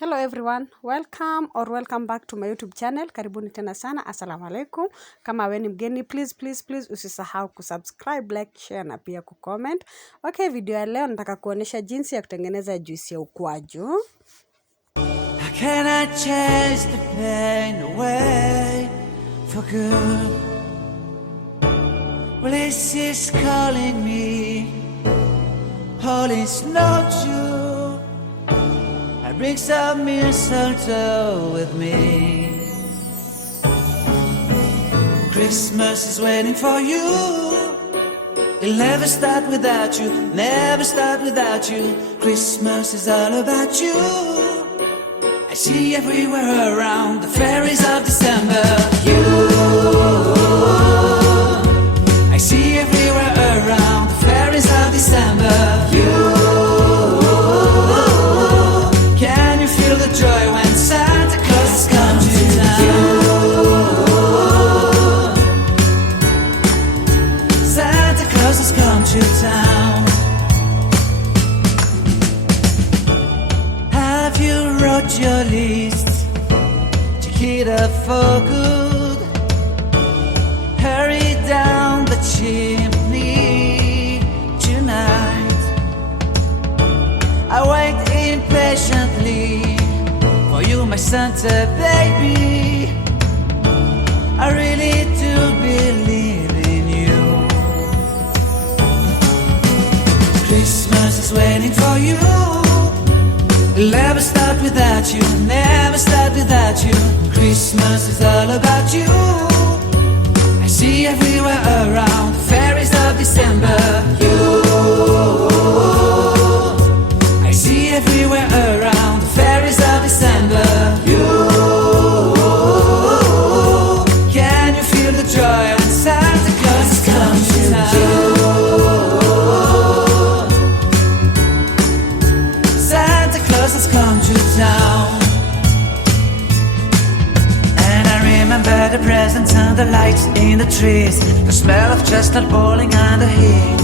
Hello everyone, welcome back to my YouTube channel. Karibuni tena sana, assalamu alaikum. Kama we ni mgeni, please usisahau kusubscribe, like, share na pia kucomment. Okay, video ya leo nataka kuonesha jinsi ya kutengeneza juisi ya ukwaju. How can I chase the pain away for good? Well, this is calling me, all is not true. I bring some mistletoe with me. Christmas is waiting for you. It'll never start without you, never start without you. Christmas is all about you. I see everywhere around the fairies of December. You, I see everywhere around the fairies of December. You, can you feel the joy when Santa Claus comes to town? Santa Claus has come to town. Have you wrote your list to get up for good? Hurry down the chimney tonight. I wait impatiently for you, my Santa baby. I really do believe in you. Christmas is waiting for you. It'll never start without you, never start without you. Christmas is all about you. I see everywhere around the fairies of December. You, I see everywhere around the fairies of December. You, can you feel the joy when Santa Claus has come to town? Has come to town. And I remember the presents and the lights in the trees, the smell of chestnut boiling and the heat.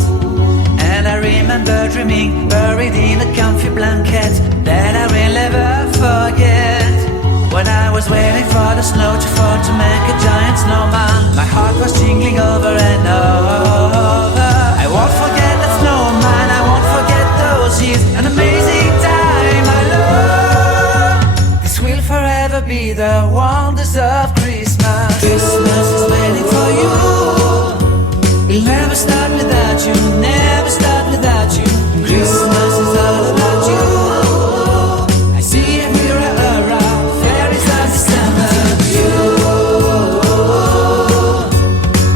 And I remember dreaming, buried in a comfy blanket that I will never forget. When I was waiting for the snow to fall to make a giant snowman, my heart was jingling over and over. I won't forget that snowman, I won't forget those years, an amazing time. Will forever be the wonders of Christmas. Christmas is waiting for you. It'll never start without you, never start without you. Christmas is all about you. I see everywhere around fairies of December. You,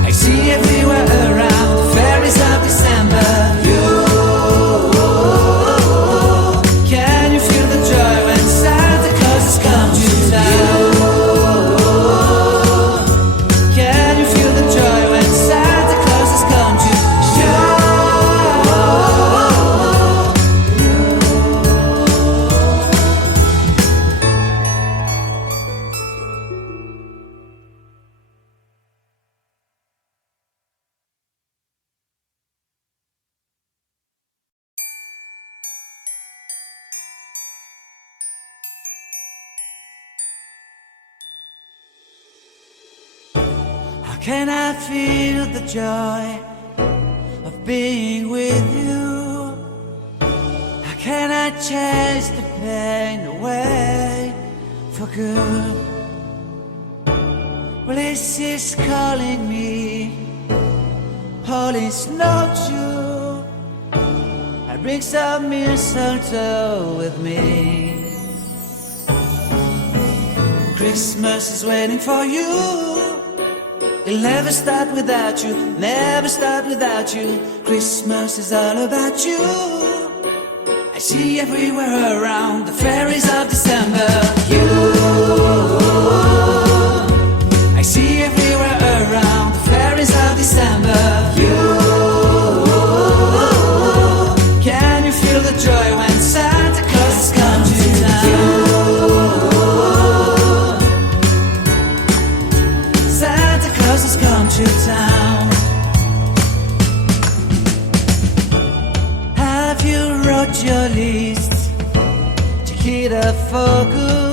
I see everywhere around fairies of December. You, can you feel the joy when Santa Claus come to town? Can you feel the joy when Santa Claus has come to Can I feel the joy of being with you? How can I chase the pain away for good? Well, this is calling me, all is not true. I bring some mistletoe with me. Christmas is waiting for you. It'll never start without you, never start without you. Christmas is all about you. I see everywhere around the fairies of December. You, I see everywhere around the fairies of December. You, can you feel the joy when Santa Claus has come to town? Has come to town. Have you wrote your list to keep here for good.